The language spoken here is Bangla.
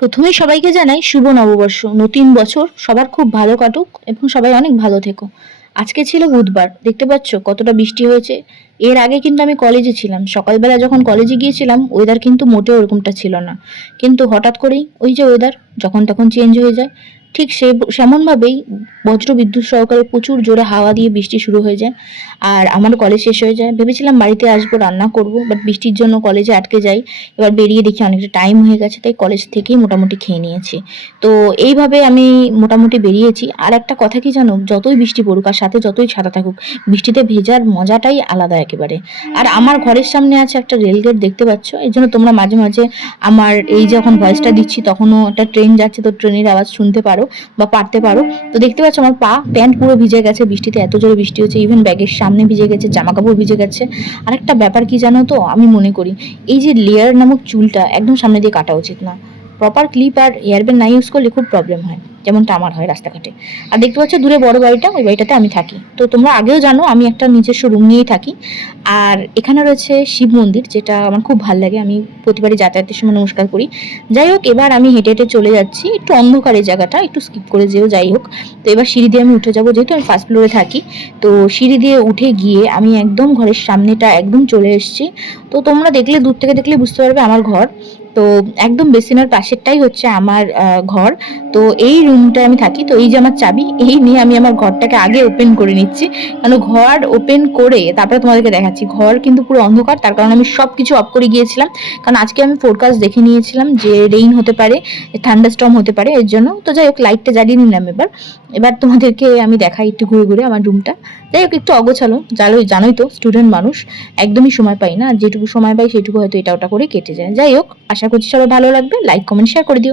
প্রথমেই সবাইকে জানাই শুভ নববর্ষ। নতুন বছর সবার খুব ভালো কাটুক এবং সবাই অনেক ভালো থেকো। আজকে ছিল বুধবার, দেখতে পাচ্ছ কতটা বৃষ্টি হয়েছে। এর আগে কিন্তু আমি কলেজে ছিলাম, সকালবেলা যখন কলেজে গিয়েছিলাম ওয়েদার কিন্তু মোটেও ওরকমটা ছিল না। কিন্তু হঠাৎ করেই ওই যে ওয়েদার যখন তখন চেঞ্জ হয়ে যায়, ঠিক সেমনভাবেই বজ্র বিদ্যুৎ সহকারে প্রচুর জোরে হাওয়া দিয়ে বৃষ্টি শুরু হয়ে যায়। আর আমার কলেজ শেষ হয়ে যায়, ভেবেছিলাম বাড়িতে আসবো রান্না করব, বাট বৃষ্টির জন্য কলেজে আটকে যাই। এবার বেরিয়ে দেখি অনেকটা টাইম হয়ে গেছে, তাই কলেজ থেকেই মোটামুটি খেয়ে নিয়েছি। তো এইভাবে আমি মোটামুটি বেরিয়েছি। আর একটা কথা কি জানো, যতই বৃষ্টি পড়ুক আর সাথে যতই ছাতা থাকুক, বৃষ্টিতে ভেজার মজাটাই আলাদা একেবারে। আর আমার ঘরের সামনে আছে একটা রেলগেট, দেখতে পাচ্ছ, এই জন্য তোমরা মাঝে মাঝে আমার এই যখন ভয়েসটা দিচ্ছি তখনও একটা ট্রেন যাচ্ছে, তো ট্রেনের আওয়াজ শুনতে পারো বা পারতে পারো। তো দেখতে পাচ্ছ আমার প্যান্ট পুরো ভিজে গেছে, বৃষ্টিতে এত জোরে বৃষ্টি হচ্ছে, ইভেন ব্যাগের সামনে ভিজে গেছে, জামা কাপড় ভিজে গেছে। আরেকটা ব্যাপার কি জানো তো, আমি মনে করি এই যে লেয়ার নামক চুলটা একদম সামনে দিয়ে কাটা উচিত না। প্রপার ক্লিপ আর হেয়ার ব্যান্ড না ইউজ করলে খুব প্রবলেম হয়, যেমনটা আমার হয় রাস্তাঘাটে। আর দেখতে পাচ্ছ দূরে বড় বাড়িটা, ওই বাড়িটাতে আমি থাকি। তো তোমরা আগেও জানো আমি একটা নিজস্ব রুম নিয়েই থাকি। আর এখানে রয়েছে শিব মন্দির, যেটা আমার খুব ভালো লাগে, আমি প্রতিবারই যাতায়াতের সময় নমস্কার করি। যাই হোক, এবার আমি হেঁটে হেঁটে চলে যাচ্ছি, একটু অন্ধকার এই জায়গাটা, একটু স্কিপ করে যেও, যাই হোক। তো এবার সিঁড়ি দিয়ে আমি উঠে যাবো, যেহেতু আমি ফার্স্ট ফ্লোরে থাকি। তো সিঁড়ি দিয়ে উঠে গিয়ে আমি একদম ঘরের সামনেটা একদম চলে এসেছি। তো তোমরা দেখলে, দূর থেকে দেখলে বুঝতে পারবে আমার ঘর। তো একদম বেসিনের পাশেরটাই হচ্ছে আমার ঘর। তো এই রুমটায় আমি থাকি। তো এই যে আমার চাবি, এই নিয়ে আমি আমার ঘরটাকে আগে ওপেন করে নিচ্ছি, কারণ ঘর ওপেন করে তারপরে তোমাদেরকে দেখাচ্ছি। ঘর কিন্তু পুরো অন্ধকার, তার কারণ আমি সব কিছু অফ করে গিয়েছিলাম, কারণ আজকে আমি ফোরকাস্ট দেখে নিয়েছিলাম যে রেইন হতে পারে, থান্ডারস্টর্ম হতে পারে, এর জন্য। তো যাই হোক, লাইটটা জ্বালিয়ে নিলাম। এবার এবার তোমাদেরকে আমি দেখাই একটু ঘুরে ঘুরে আমার রুমটা। যাই হোক, একটু অগোছালো, জানোই তো স্টুডেন্ট মানুষ, একদমই সময় পাই না। আর যেটুকু সময় পাই সেটুকু হয়তো এটা ওটা করে কেটে যায়। যাই হোক, আশা করছি সবাই ভালো লাগবে। লাইক কমেন্ট শেয়ার করে দিও।